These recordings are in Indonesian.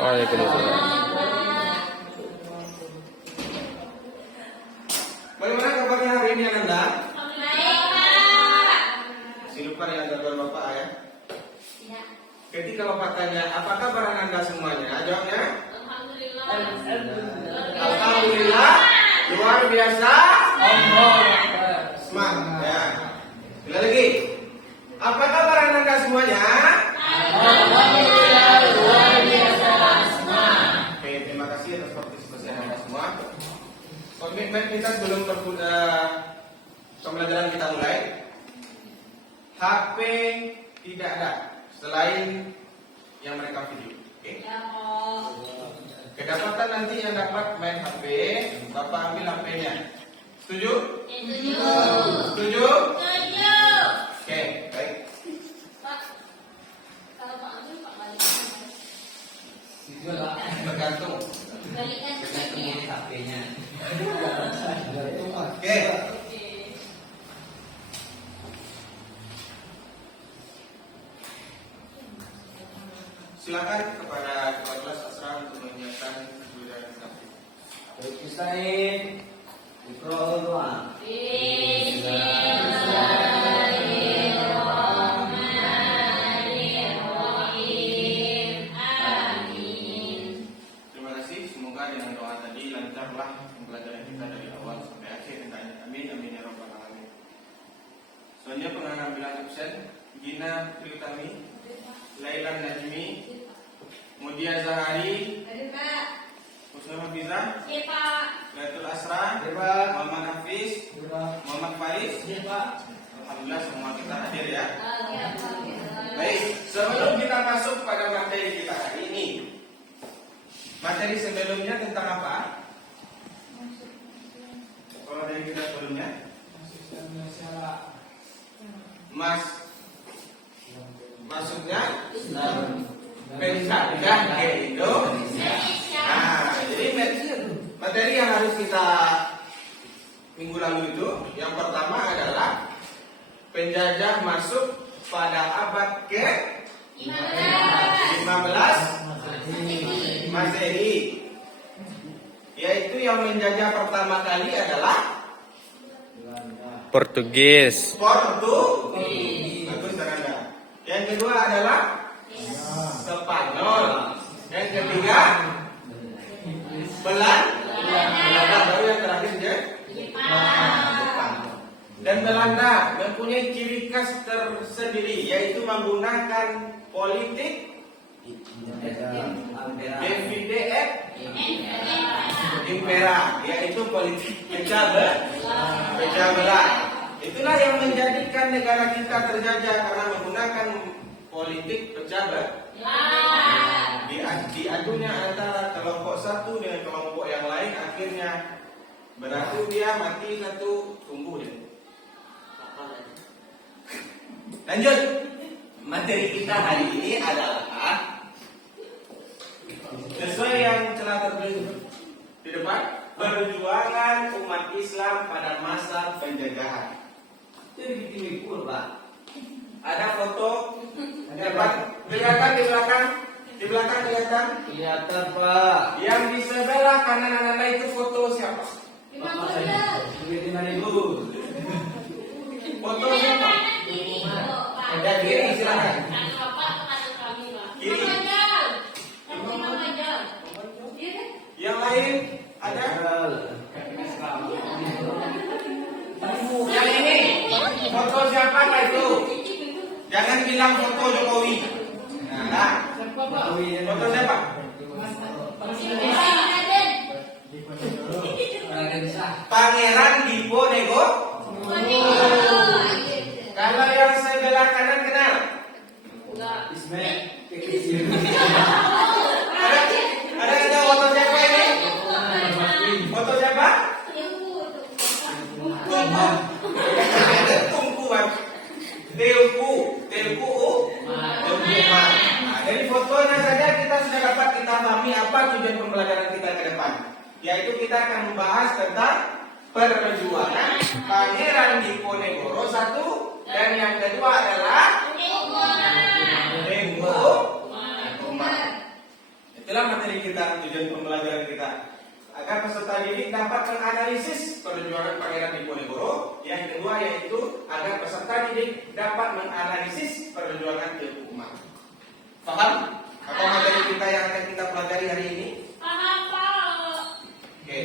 Waalaikumsalam. Bagaimana kabarnya hari ini Ananda? Baik, Pak. Silupan yang gambar Bapak ya. Ya. Ketika Bapak tanya, apa kabar Ananda semuanya? Jawabnya? Alhamdulillah. Alhamdulillah. Luar biasa. Semangat ya. Sekali lagi. Apa kabar Ananda semuanya? Alhamdulillah, luar biasa. Oke, terima kasih atas partisipasi Anda semua. Komitmen kita sebelum pembelajaran kita mulai. HP tidak ada selain yang merekam video. Oke. Ya, Om. Kedapatan nanti yang dapat main HP, Bapak ambil HP-nya. Setuju? Setuju. Setuju? Setuju. Oke, baik. Pak, kalau Pak ambil, Pak balik. Tergantung. Balikan ke sini ya. HP-nya. Oke. Oke. Silakan kepada kepala kelas Asra untuk menyiapkan kebudayaan kita. Baik, Ustaz. Iqra doa. Bismillahirrahmanirrahim. Amin. Terima kasih. Semoga dengan doa tadi lancarlah pembelajaran kita dari awal sampai akhir. Amin, amin ya rabbal alamin. Selanjutnya pengambilan absen Gina Triutami, Lailan Najmi, Mudia Zahari, Ada, Pak. Husnul Hafizah, Oke, Pak. Lailatul Asra, Ya, Pak. Muhammad Hafiz, Muhammad Faris. Ya, Pak. Alhamdulillah semua kita hadir ya. Alhamdulillah. Baik, sebelum kita masuk pada materi kita hari ini, materi sebelumnya tentang apa? Kalau materi kita sebelumnya, maksudnya penjajah ke Indonesia. Nah, jadi materi yang harus kita minggu lalu itu, yang pertama adalah penjajah masuk pada abad ke 15 Masehi. Yaitu yang menjajah pertama kali adalah Portugis. Portugis. Bagus Anda. Yang kedua adalah Spanyol. Yang ketiga Belanda. Baru yang terakhir ya. Jepang. Dan Belanda mempunyai ciri khas tersendiri, yaitu menggunakan politik divide et impera, yaitu politik pecah belah. Itulah yang menjadikan negara kita terjajah karena menggunakan politik pecah belah. Diadunya antara kelompok satu dengan kelompok yang lain, akhirnya beradu dia, mati satu, tumbuh dia. Lanjut, materi kita hari ini adalah sesuai yang telah tertulis di depan, perjuangan umat Islam pada masa penjajahan. Itu bikin mikul, Pak. Ada foto depan, kelihatan di belakang, kelihatan. Kelihatan, Pak. Yang di sebelah kanan Anda itu foto siapa? Duit 5.000. Foto siapa? Ada kiri, silakan. Kiri. Yang lain ada? Yang ini foto siapa Pak itu? Jangan bilang foto Jokowi. Nah, foto siapa? Pangeran Diponegoro. Kalau yang sebelah kanan kenal? Ada foto siapa ini? Foto siapa? Tungku Bang. Telugu. Nah, dari fotonya saja kita sudah dapat kita pahami apa tujuan pembelajaran kita ke depan. Yaitu kita akan membahas tentang perjuangan Pangeran Diponegoro satu, dan yang kedua adalah Tengku Umar. dapat menganalisis perjuangan Pangeran Diponegoro. Yang kedua yaitu agar peserta didik dapat menganalisis perjuangan Teuku Umar. Paham? Apa materi kita yang akan kita pelajari hari ini? Paham, Pak. Oke.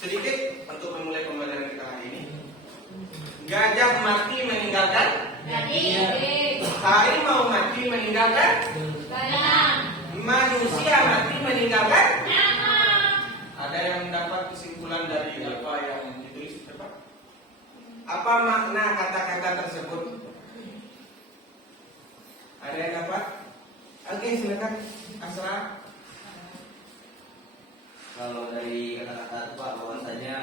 Sedikit untuk memulai pembelajaran kita hari ini. Gajah mati meninggalkan, Jadi, harimau mati meninggalkan, Gajah. manusia mati meninggalkan. Nama. Ada yang mendapat kesimpulan dari apa yang ditulis Bapak? Apa makna kata-kata tersebut? Ada yang dapat? Oke, silakan Asra. Kalau dari kata-kata itu Pak, bahwasanya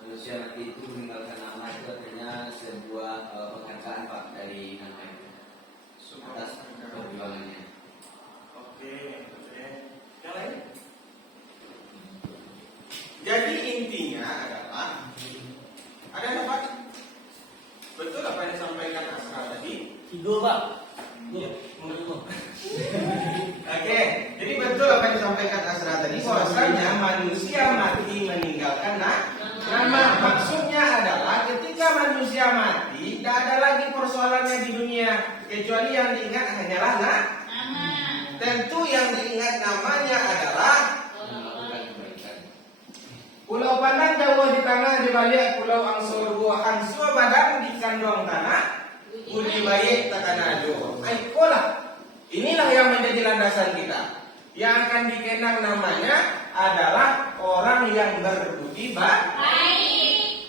manusia mati itu meninggalkan nama itu artinya sebuah penghargaan Pak dari nama itu atas perjuangannya. Oke, yang lain? Jadi intinya adalah ada yang dapat? Betul apa yang disampaikan Asra tadi? Tiga Pak. Iya, menurutmu. Oke, jadi betul apa yang disampaikan Asra tadi, bahwasanya manusia mati meninggalkan nama. Maksudnya adalah ketika manusia mati, tidak ada lagi persoalannya di dunia, kecuali yang diingat hanyalah Nama. tentu yang diingat namanya adalah Pulau Pandan jauh di tengah di balik Pulau Angsur buahan sua badan di kandung tanah Budi baik takkan ajo. Ayolah, inilah yang menjadi landasan kita. Yang akan dikenang namanya adalah orang yang berbudi Baik.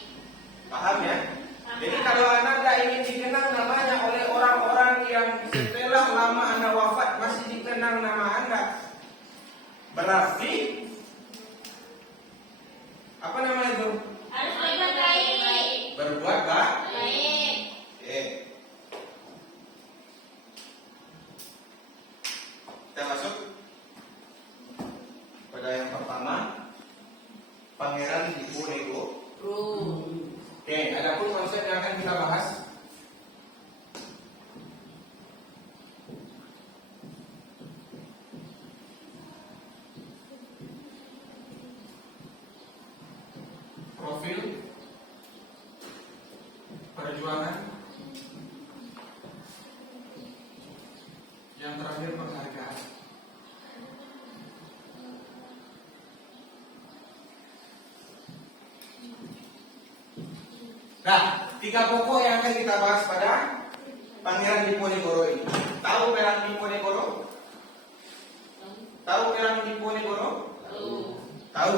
paham ya? Jadi kalau Anda ingin dikenang namanya oleh orang-orang yang setelah lama Anda wafat masih dikenang nama Anda, berarti apa nama itu? Harus berbuat baik. Berbuat baik. Baik. Oke. Kita masuk pada yang pertama, Pangeran Diponegoro. Oke, adapun konsep yang akan kita bahas. Profil perjuangan, yang terakhir penghargaan. Nah, tiga pokok yang akan kita bahas pada Pangeran Diponegoro ini. Tahu Perang Diponegoro? Tahu Perang Diponegoro? Tahu.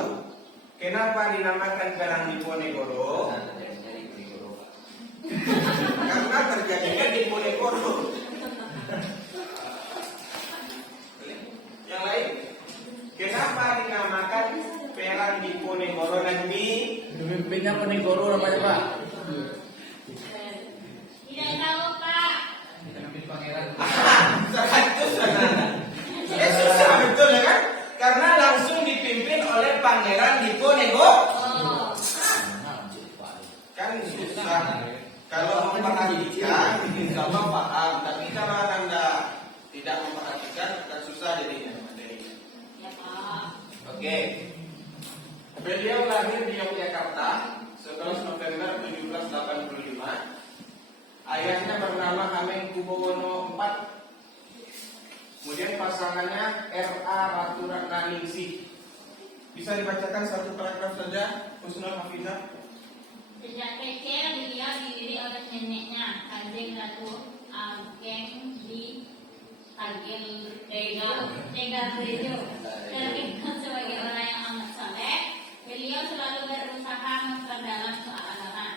Kenapa dinamakan Perang Diponegoro? Karena terjadinya Diponegoro. Yang lain? Kenapa dinamakan Perang Diponegoro dan Pemimpinnya Ponegoro namanya Pak. Tidak tahu, Pak. Susah betul ya kan? Karena langsung dipimpin oleh Pangeran Diponegoro. Oh. Kan susah. Kalau memperhatikan, insya Allah paham. Tapi kalau Anda tidak memperhatikan, akan susah jadinya materinya. Ya, Pak. Oke. Beliau lahir di Yogyakarta 11 November 1785. Ayahnya bernama Hamengkubuwono IV. Kemudian pasangannya R.A. Ratu Ratna Ningsih. Bisa dibacakan satu paragraf saja, Husnul Hafizah. Sejak kecil beliau didiri oleh neneknya, Kanjeng Ratu Ageng di Ageng Tegarejo. Terkenal sebagai orang yang amat saleh, beliau selalu berusaha memperdalam soal agama.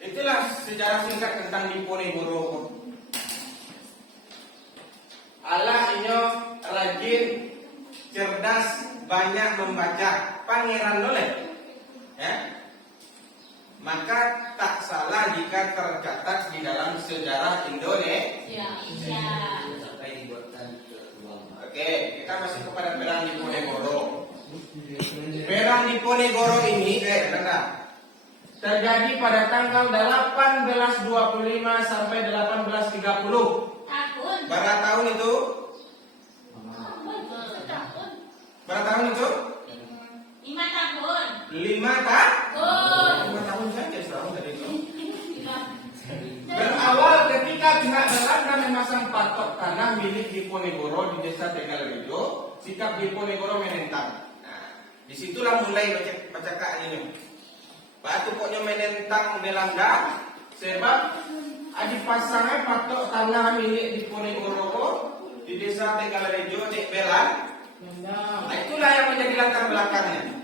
Itulah sejarah singkat tentang Diponegoro. Allah inyo rajin, cerdas, banyak membaca, pangeran noleh, ya. Maka tak salah jika tercatat di dalam sejarah Indonesia. Ya. Sampai dibuatkan ke uang. Oke, kita masuk kepada Perang Diponegoro. Perang Diponegoro ini, terjadi pada tanggal 1825 sampai 1830. Tahun. Berapa tahun itu? Tahun. tahun itu? 5 tahun. 5 tahun. Tahun. 5 tahun saja setahun tadi itu. Sudah. Berawal ketika pihak Belanda memasang patok tanah milik Diponegoro di desa Tegalrejo, sikap Diponegoro menentang. Nah, disitulah mulai baca ini. Batu pokoknya menentang Belanda sebab dipasangnya patok tanah milik Diponegoro di desa Tegalrejo di Belanda. Nah, itulah yang menjadi latar belakangnya.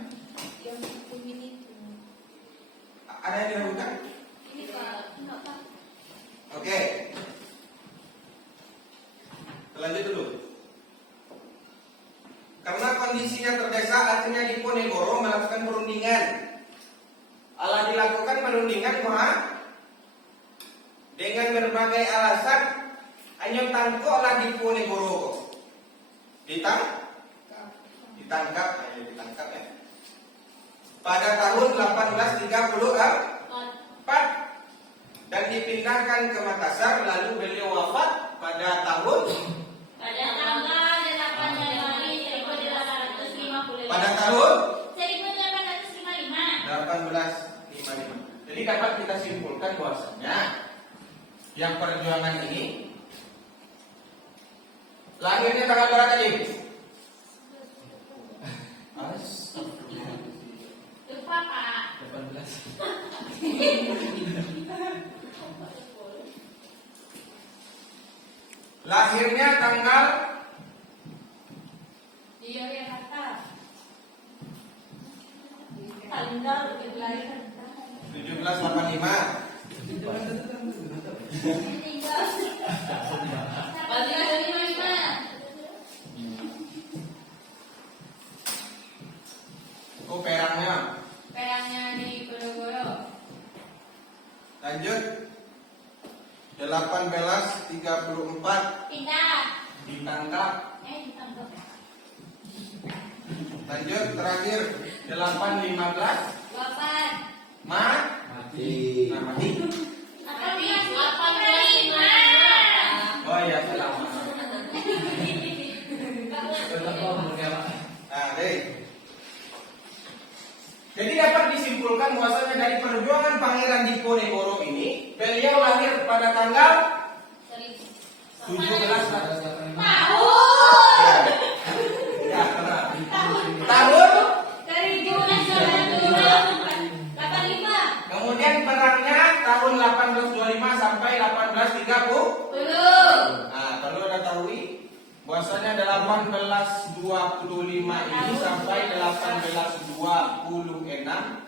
Ada yang diragukan? Ini Pak, enggak Pak. Oke. Lanjut dulu. Karena kondisinya terdesak, akhirnya Diponegoro melakukan perundingan. Dilakukan perundingan dengan berbagai alasan, hanya tangkoklah Diponegoro. Ditangkap ya. Pada tahun 1834 dan dipindahkan ke Makassar, lalu beliau wafat pada tahun tanggal 8 Januari 1855. pada tahun 1855. 1855. Jadi dapat kita simpulkan bahwasanya yang perjuangan ini lahirnya tanggal berapa tadi? Lupa Pak. 18. Lahirnya tanggal Iya ya kata. Tanggal kelahiran. 1785. Oh, perangnya. Perangnya di Ponorogo. Lanjut. 1834 Pindah. ditangkap. Ditangkap. Lanjut terakhir 815 Wafat. Mati. mati. Atau dia 1855. Oh iya, salah. Nah, jadi dapat disimpulkan bahwasanya dari perjuangan Pangeran Diponegoro ini, beliau lahir pada tanggal 17 tahun. Ya, tahun. Dari 1885. Kemudian perangnya tahun 1825 sampai 1830. Belum. Nah, perlu Anda ketahui bahwasanya 1825 ini sampai 1826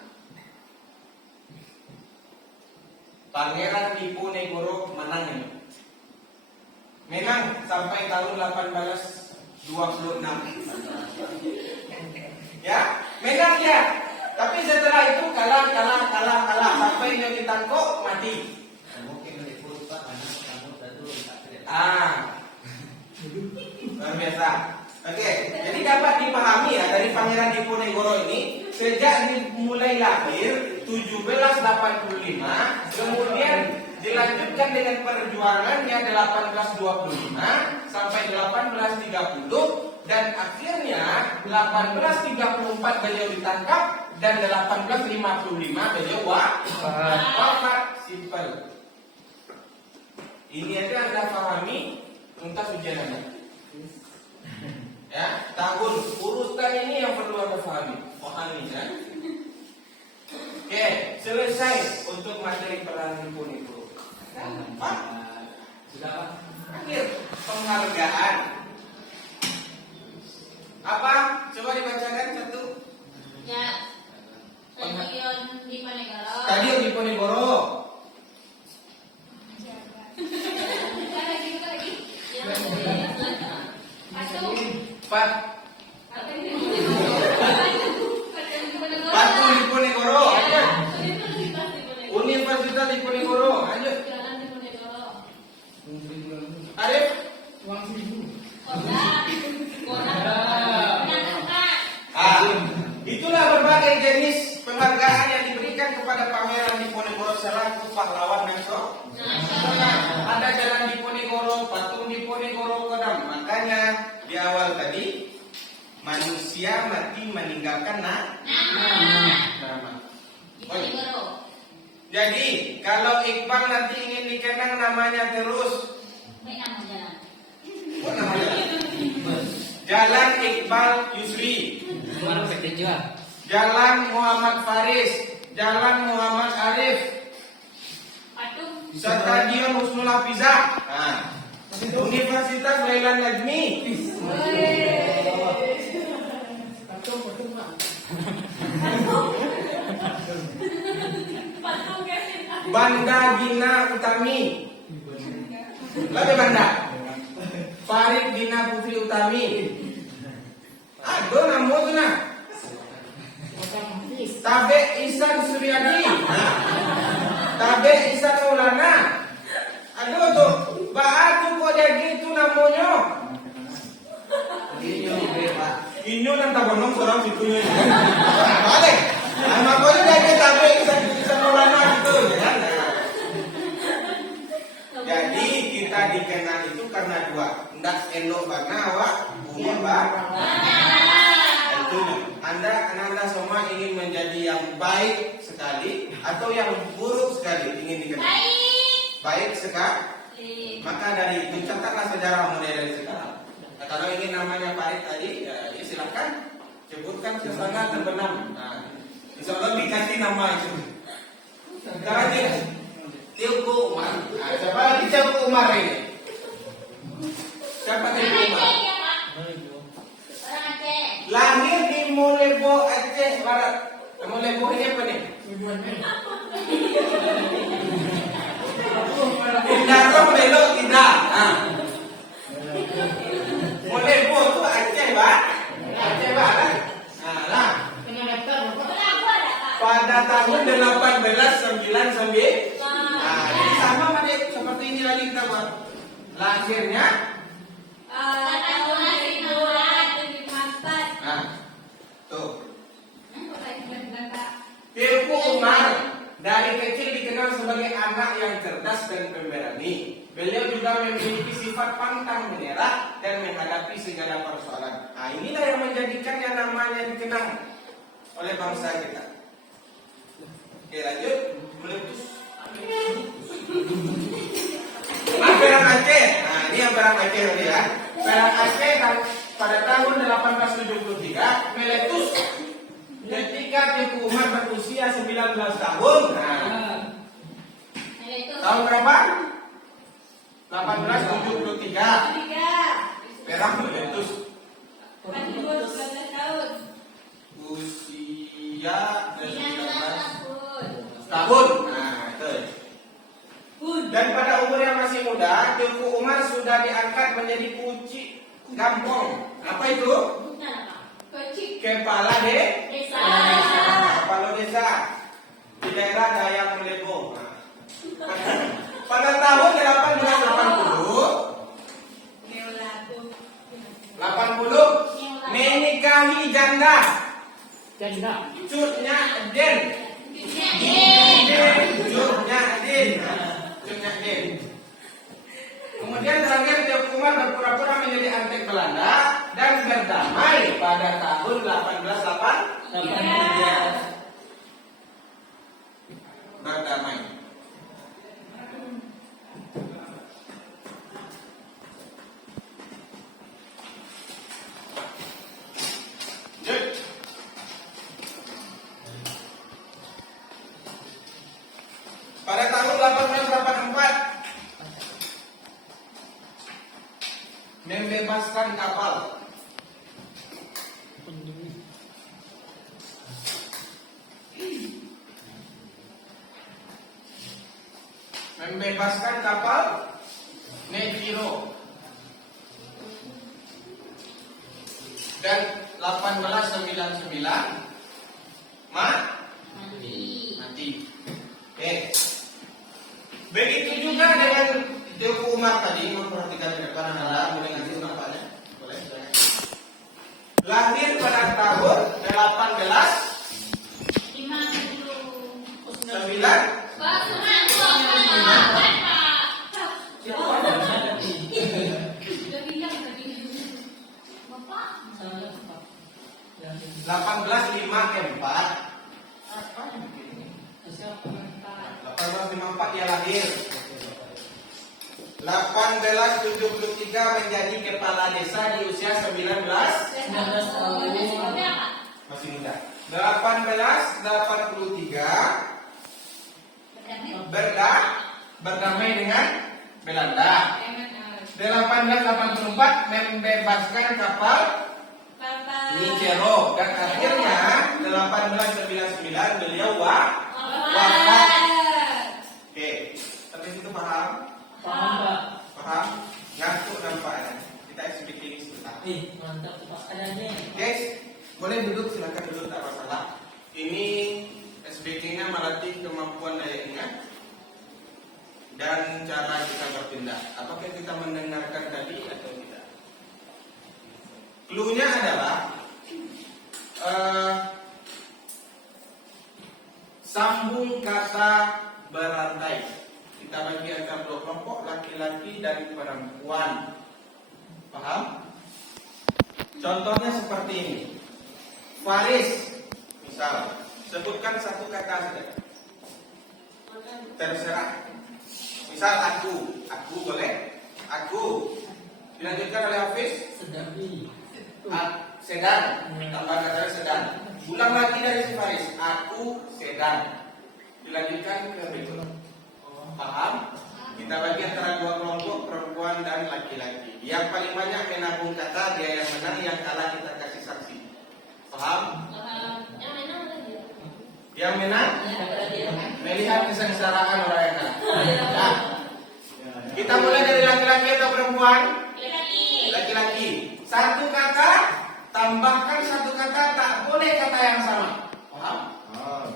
Pangeran Diponegoro menang ini. Memang sampai tahun 1826. Ya, menang ya. Tapi setelah itu kalah sampai dia ditangkap mati. Luar biasa. Oke, jadi dapat dipahami ya dari Pangeran Diponegoro ini sejak dimulai lahir 1785, kemudian dilanjutkan dengan perjuangannya 1825 sampai 1830 dan akhirnya 1834 beliau ditangkap dan 1855 beliau wafat. Simple. Ini aja Anda pahami tuntas ujian Anda. Ya, tahun urutan ini yang perlu Anda pahami ya. Oke, selesai untuk materi perang Diponegoro. Pak, sudah akhir penghargaan. Apa? Coba dibacakan satu. Ya. Stadion Diponegoro. Stadion Diponegoro. Pak. Patung Diponegoro. Universitas Diponegoro. Lanjut. Arif. Itulah berbagai jenis penghargaan yang diberikan kepada Pangeran Diponegoro selaku pahlawan nasional. Ada jalan Diponegoro, patung Diponegoro, kodam. Makanya di awal tadi manusia usia mati meninggalkan nama. Jadi baru. Jadi kalau Iqbal nanti ingin dikenang namanya terus, Baik nama jalan. apa namanya? Jalan Iqbal Yusri, Jalan Muhammad Faris, Jalan Muhammad Arif, Patung. Stadion Husnul Hafizah, Universitas Lailan Najmi, Patung kasih. Banda Gina Utami, lagi Banda, Farid Gina Putri Utami, aduh nama tu nak, Tabe Ihsan Suryadi, Tabe Ihsan Maulana, aduh tu, tu kok dia gitu namanya. Inyo nang tabonong seorang situnya. Balik. Makanya dia Tabe Ihsan Maulana gitu, ya. Jadi kita dikenal itu karena dua, ndak elok bana awak, umur itu anda semua ingin menjadi yang baik sekali atau yang buruk sekali ingin dikenal. Baik sekali. Maka dari itu catatlah sejarah mulai dari sekarang. Nah, kalau ingin namanya Farid tadi, ya silakan sebutkan sesangat terbenam. Nah, insya Allah dikasih nama itu. Sekarang dia Teuku Umar. Nah, siapa lagi Teuku Umar ini? Siapa Teuku Umar? Lahir di Molebo, Aceh Barat. Molebo ini apa nih? Tidak dong belok tidak. Molebo itu Aceh Barat. Aceh Barat. Nah, lah. Pada tahun 1899. Jadi sama Madik, seperti ini lagi kita buat. Lahirnya tuh. Teuku Umar dari kecil dikenal sebagai anak yang cerdas dan pemberani. Beliau juga memiliki sifat pantang menyerah dan menghadapi segala persoalan. Nah, inilah yang menjadikannya namanya dikenal oleh bangsa kita. Oke, lanjut. Meletus. Perang Aceh. Nah, ini yang perang Aceh tadi ya. Perang Aceh pada tahun 1873 meletus ketika Teuku Umar berusia 19 tahun. Nah, tahun berapa? 1873. Perang meletus. Usia 19 tahun. Nah, itu. Dan pada umur yang masih muda, Teuku Umar sudah diangkat menjadi puci kampung. Apa itu? Kepala desa. Kepala desa di daerah Dayak Molebo. Pada tahun 1880 menikahi janda. Cutnya Den. Kemudian terakhir Teuku Umar berpura-pura menjadi antek Belanda dan berdamai pada tahun 1883. Berdamai. Pada tahun 1884 membebaskan kapal. Membebaskan kapal Nejiro. Dan 1899 mati. Oke. Begitu juga dengan Teuku Umar tadi, memperhatikan di depan Anda, boleh ngasih nampaknya? Boleh. Lahir pada tahun 1899. 1854. Apa yang begini? 1854 dia lahir. 1873 menjadi kepala desa di usia 19 masih muda. 1883 berdamai dengan Belanda. 1884 membebaskan kapal Nicero dan akhirnya 1899 beliau wafat. Oke, sampai situ paham? Paham? Ngantuk nampaknya. Kita speaking sebentar. Mantap Pak. Adanya. Guys, boleh duduk, silakan duduk, tak masalah. Ini SBK-nya melatih kemampuan daya ingat dan cara kita bertindak. Apakah kita mendengarkan tadi atau tidak? Clue-nya adalah sambung kata berantai. Kita bagi antara dua kelompok, laki-laki dan perempuan. Paham? Contohnya seperti ini. Faris, misal, sebutkan satu kata saja. Terserah. Misal aku boleh. Aku. Dilanjutkan oleh Hafiz. Sedan. Tambah kata sedan. Ulang lagi dari si Faris. Aku sedan. Dilanjutkan ke berikut. Paham? Kita bagi antara dua kelompok, perempuan dan laki-laki. Yang paling banyak menabung kata dia yang menang, yang kalah kita kasih saksi. Paham? Yang menang melihat kesengsaraan orang yang kalah. Nah, kita mulai dari laki-laki atau perempuan? Laki-laki. Satu kata, tambahkan satu kata, tak boleh kata yang sama. Paham?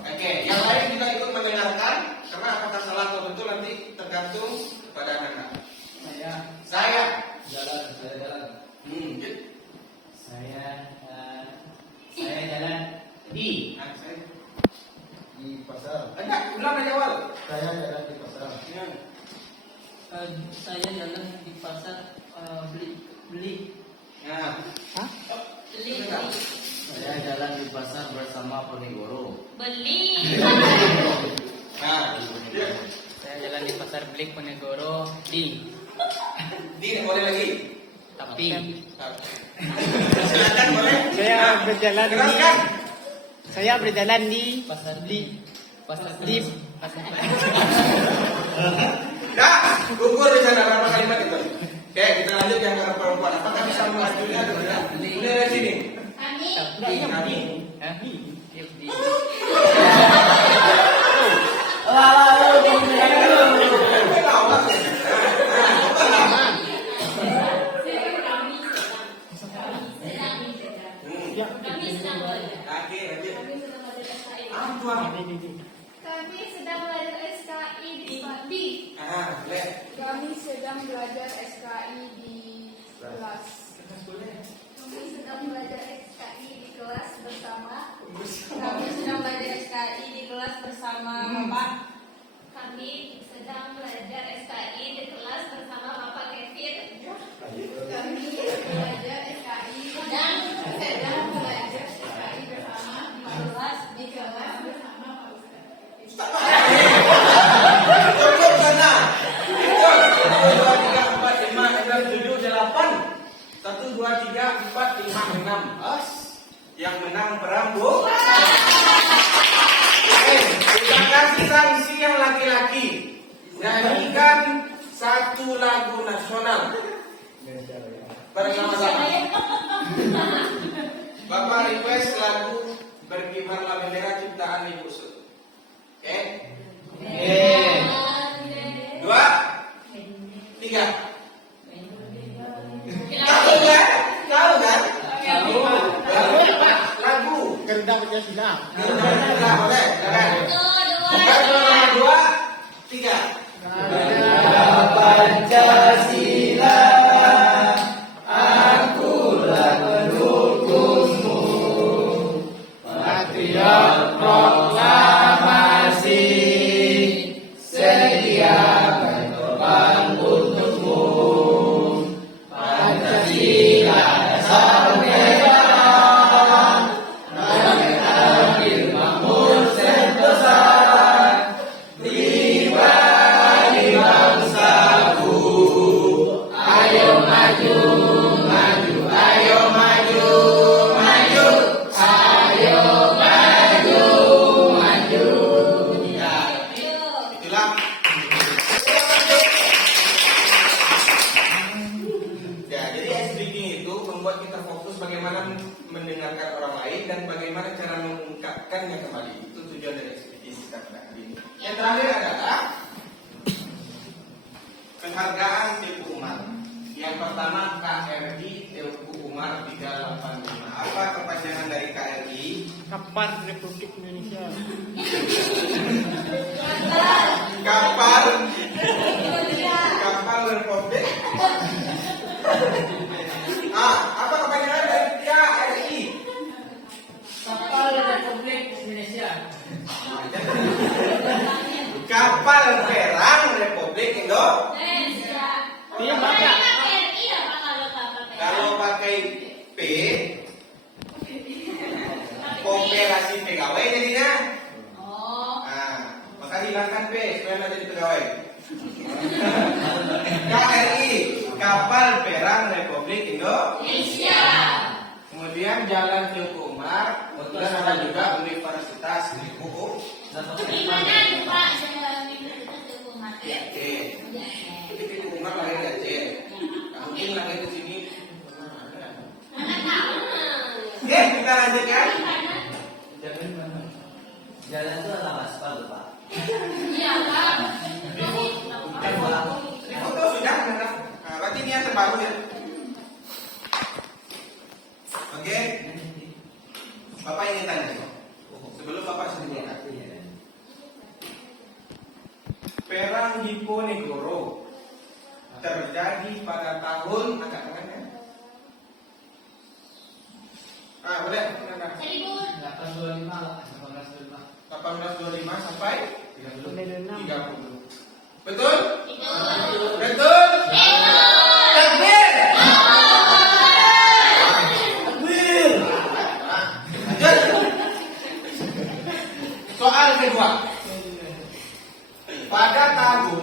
Oke, yang lain kita ikut mendengarkan. Karena apakah salah atau betul nanti tergantung pada anak-anak. Saya Jalan. gitu. Saya jalan di pasar. Enggak, ulang aja awal. Saya jalan di pasar. Ya. saya jalan di pasar beli. Nah, Saya jalan di pasar bersama Ponegoro. Beli. nah, ya. Saya jalan di pasar beli Ponegoro di Boleh lagi. tapi Silakan boleh. Saya Nah, berjalan di teruskan. Saya berjalan di pasar Dah, gugur di sana berapa kalimat itu? Oke, kita lanjut yang ke perempuan. Apakah bisa melanjutnya atau tidak? Mulai dari sini. Kami. Kami sedang belajar SKI di Kami sedang belajar SKI di kelas. Kami sedang belajar SKI di kelas bersama. Kami sedang belajar SKI di kelas bersama Bapak. Kami sedang belajar SKI di kelas bersama Bapak Kevin. Kami belajar SKI dan sedang belajar SKI bersama di kelas bersama Pak Ustaz. Cukup sana. Cukup. 1, 2, 3, 4, 5, 6, 7, 8. 1, 2, 3, 4, 5, 6. Yang menang berambut. Oke, kita kasih sanksi yang laki-laki. Nyanyikan satu lagu nasional bersama-sama. Bapak request lagu Berkibarlah Bendera ciptaan Ibu Sud. Oke? 2, 3. Tahu kan? Tahu kan? Lagu. Garuda Pancasila. Nah, boleh. Satu, dua, 3. Pancasila. Patriot proklamasi, sedia berkorban untukmu. Pancasila dasar negara, meningkatkannya kembali. Itu tujuan dari ekspedisi kita pada hari ini. Yang terakhir adalah penghargaan Teuku Umar. Yang pertama KRI Teuku Umar 385. Apa kepanjangan dari KRI? Kapal Republik Indonesia. Kapal Republik. Apa kepanjangan dari KRI? Kapal Republik Indonesia. Kapal Perang Republik Indonesia. Dia baca. RI apa kalau kapal perang? Kalau pakai P, Koperasi Pegawai jadinya. Oh, Maka hilangkan P supaya nggak jadi pegawai. KRI Kapal Perang Republik Indonesia. Kemudian Jalan Teuku Umar, kemudian ada juga Universitas Teuku. di mana tuh Pak? Universitas Teuku Umar. Di Aceh. Jadi Teuku Umar lahir di Aceh. Nggak mungkin lahir di sini. Mana tahu? Oke, kita lanjutkan. Jalan itu adalah aspal, Pak. Iya Pak. Di foto sudah, berarti ini yang terbaru ya. Oke, Bapak ingin tanya sebelum Bapak sebutkan. Perang Diponegoro terjadi pada tahun angkat tangannya. Boleh. 825. 1825 sampai 30. Betul? Betul. Betul? Takbir. Lanjut. Soal kedua. Pada tahun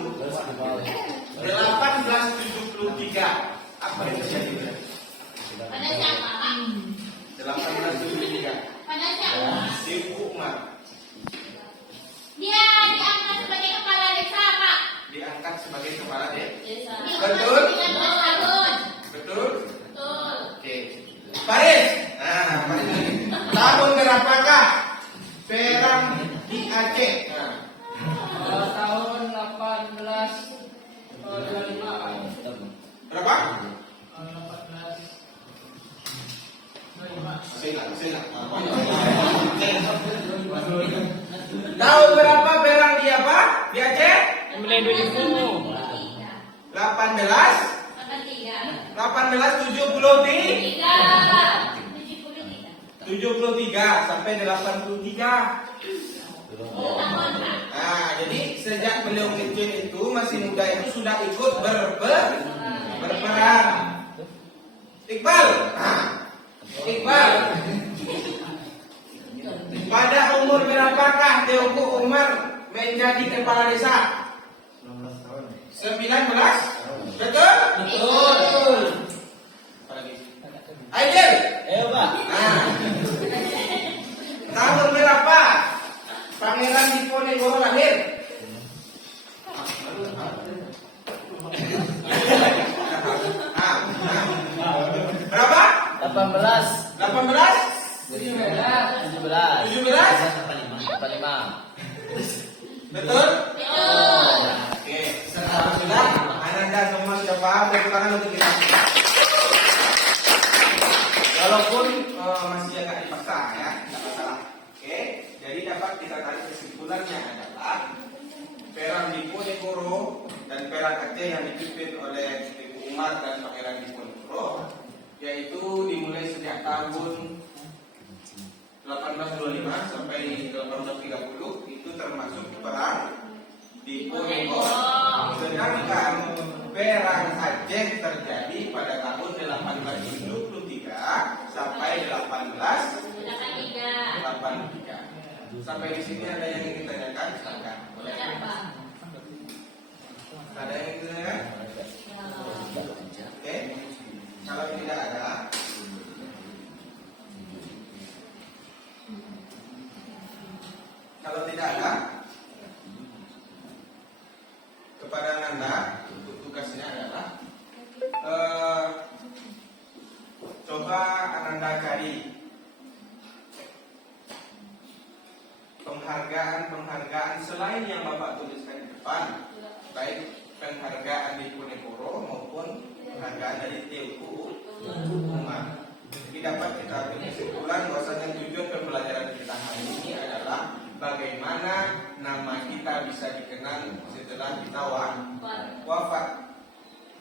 1873 apa yang terjadi? Pada siapa Pak? 1873 Pada siapa? Teuku Umar Dia diangkat sebagai kepala desa Pak. diangkat sebagai kepala Desa. Betul. 19 tahun. Betul? Betul. Oke. Paris. Paris lagi. Tahun berapakah perang di Aceh? Tahun 1825. Berapa? 1825. Silang. Tahun berapa perang di apa? Di Aceh? Mulai 2000. 73 sampai 83. Jadi sejak beliau kecil itu masih muda itu sudah ikut berperang. Iqbal. Iqbal. Pada umur berapakah Teuku Umar menjadi kepala desa? 19. Betul? Betul. Aidil. Pak. Tahun berapa Pangeran Diponegoro lahir? Berapa? 18. 18? 17. 17? 45. Betul? Oke, sudah. Anda semua sudah paham, tepuk tangan untuk kita. Walaupun masih agak dipaksa ya, tidak masalah. Oke, jadi dapat kita tarik kesimpulannya adalah perang Diponegoro dan perang Aceh yang dipimpin oleh Teuku Umar dan Pangeran Diponegoro, yaitu dimulai sejak tahun 1825 sampai 1830 itu termasuk perang Diponegoro. Sedangkan perang Aceh terjadi pada tahun 1873 sampai 1883. Sampai di sini ada yang ingin ditanyakan? Silakan. Boleh. Ada yang ingin ditanyakan? Oke. Kalau tidak ada, kepada Anda untuk tugasnya adalah coba Anda cari keberadaan dari Teuku Umar. Jadi dapat kita ambil kesimpulan bahwasanya tujuan pembelajaran kita hari ini adalah bagaimana nama kita bisa dikenal setelah kita wafat.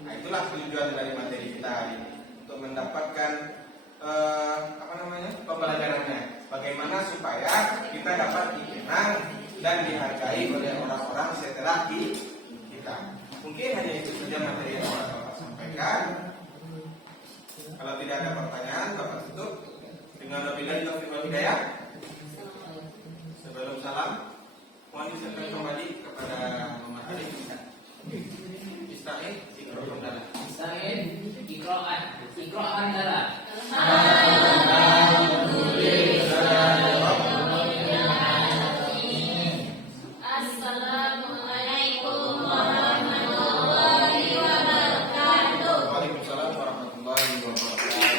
Nah, itulah tujuan dari materi kita hari ini, untuk mendapatkan pembelajarannya. Bagaimana supaya kita dapat dikenal dan dihargai oleh orang-orang setelah kita. Mungkin hanya itu saja materi yang Bapak sampaikan. Kalau tidak ada pertanyaan, Bapak tutup dengan lebih lanjut.